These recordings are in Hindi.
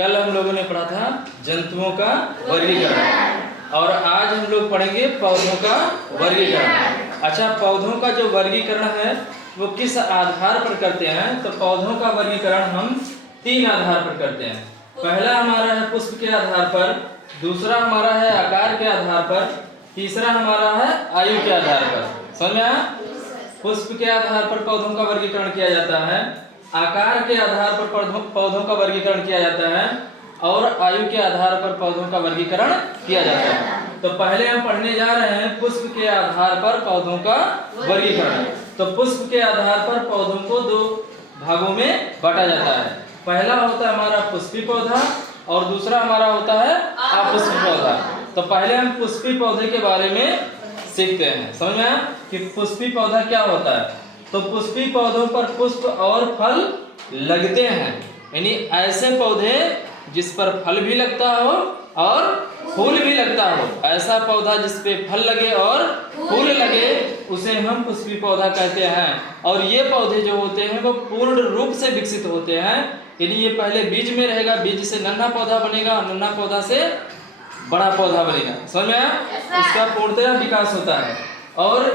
कल हम लोगों ने पढ़ा था जंतुओं का वर्गीकरण और आज हम लोग पढ़ेंगे पौधों का वर्गीकरण। अच्छा, पौधों का जो वर्गीकरण है वो किस आधार पर करते हैं? तो पौधों का वर्गीकरण हम 3 आधार पर करते हैं। पहला हमारा है पुष्प के आधार पर, दूसरा हमारा है आकार के आधार पर, तीसरा हमारा है आयु के आधार पर। समझ में आया? पुष्प के आधार पर पौधों का वर्गीकरण किया जाता है, आकार के आधार पर पौधों का वर्गीकरण किया जाता है और आयु के आधार पर पौधों का वर्गीकरण किया जाता है। तो पहले हम पढ़ने जा रहे हैं पुष्प के आधार पर पौधों का वर्गीकरण। तो पुष्प के आधार पर पौधों को 2 भागों में बांटा जाता है। पहला होता है हमारा पुष्पी पौधा और दूसरा हमारा होता है अपुष्पी पौधा। तो पहले हम पुष्पी पौधे के बारे में सीखते हैं। समझ में आया कि पुष्पी पौधा क्या होता है? तो पुष्पी पौधों पर पुष्प और फल लगते हैं, यानी ऐसे पौधे जिस पर फल भी लगता हो और फूल भी लगता हो। ऐसा पौधा जिस पे फल लगे और फूल लगे उसे हम पुष्पी पौधा कहते हैं। और ये पौधे जो होते हैं वो पूर्ण रूप से विकसित होते हैं, यानी ये पहले बीज में रहेगा, बीज से नन्हा पौधा बनेगा, नन्हा पौधा से बड़ा पौधा बनेगा। समझ में आया? इसका पूर्णतः विकास होता है। और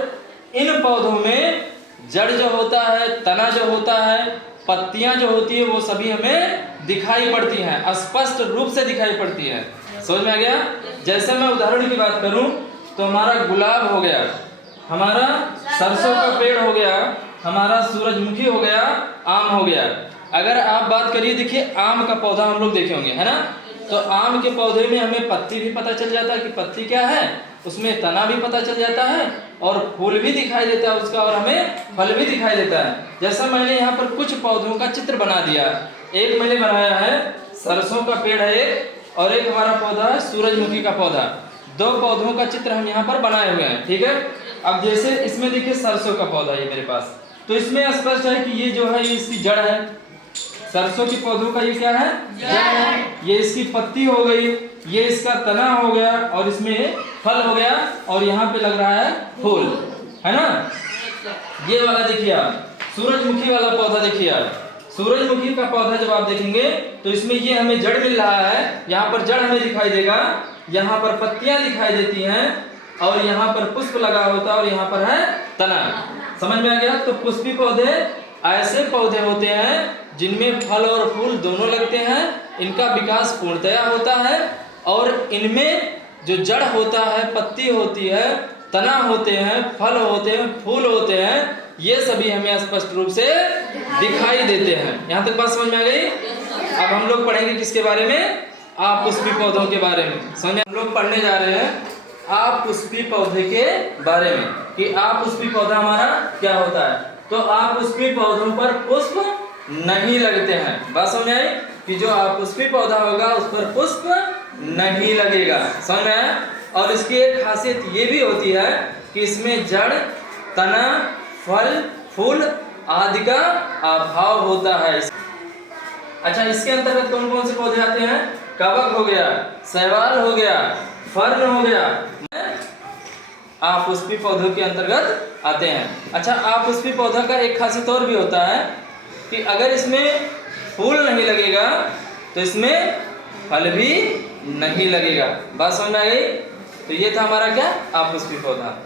इन पौधों में जड़ जो होता है, तना जो होता है, पत्तियां जो होती है वो सभी हमें दिखाई पड़ती हैं, स्पष्ट रूप से दिखाई पड़ती हैं। समझ में आ गया? जैसे मैं उदाहरण की बात करूं तो हमारा गुलाब हो गया, हमारा सरसों का पेड़ हो गया, हमारा सूरजमुखी हो गया, आम हो गया। अगर आप बात करिए, देखिए आम का पौधा हम लोग देखे होंगे, है ना? तो आम के पौधे में हमें पत्ती भी पता चल जाता है कि पत्ती क्या है, उसमें तना भी पता चल जाता है और फूल भी दिखाई देता है उसका, और हमें फल भी दिखाई देता है। जैसा मैंने यहाँ पर कुछ पौधों का चित्र बना दिया। एक मैंने बनाया है सरसों का पेड़ है एक, और एक हमारा पौधा है सूरजमुखी का पौधा। 2 पौधों का चित्र हम यहाँ पर बनाए हुए हैं, ठीक है? अब जैसे इसमें देखिए सरसों का पौधा है मेरे पास, तो इसमें स्पष्ट है कि ये जो है ये इसकी जड़ है। सरसों के पौधों का ये क्या है? जड़ है। ये इसकी पत्ती हो गई, ये इसका तना हो गया और इसमें फल हो गया और यहाँ पे लग रहा है फूल, है ना? ये वाला देखिए आप, सूरजमुखी वाला पौधा देखिए आप। सूरजमुखी का पौधा जब आप देखेंगे तो इसमें ये हमें जड़ मिल रहा है, यहाँ पर जड़ हमें दिखाई देगा, यहाँ पर पत्तियां दिखाई देती हैं और यहाँ पर पुष्प लगा होता है और यहाँ पर है तना। समझ में आ गया? तो पुष्पी पौधे ऐसे पौधे होते हैं जिनमें फल और फूल दोनों लगते हैं, इनका विकास पूर्णतया होता है और इनमें जो जड़ होता है, पत्ती होती है, तना होते हैं, फल होते हैं, फूल होते हैं, ये सभी हमें स्पष्ट रूप से दिखाई देते हैं। यहाँ तक बात समझ में आ गई? अब हम लोग पढ़ेंगे किसके बारे में? अपुष्पी पौधों के बारे में। समझ में? हम लोग पढ़ने जा रहे हैं अपुष्पी पौधे के बारे में कि अपुष्पी पौधा हमारा क्या होता है। तो अपुष्पी पौधों पर पुष्प नहीं लगते हैं। बात समझ आई कि जो अपुष्पी पौधा होगा उस पर पुष्प नहीं लगेगा। समझ में आया? और इसकी एक खासियत ये भी होती है कि इसमें जड़, तना, फल, फूल आदि का अभाव होता है। अच्छा, इसके अंतर्गत कौन कौन से पौधे आते हैं? कवक हो गया, शैवाल हो गया, फर्न हो गया, अपुष्पी पौधों के अंतर्गत आते हैं। अच्छा, अपुष्पी पौधा का एक खासियत और भी होता है कि अगर इसमें फूल नहीं लगेगा तो इसमें फल भी नहीं लगेगा। बात समझ में आ गई? तो ये था हमारा क्या? अपुष्पी पौधा।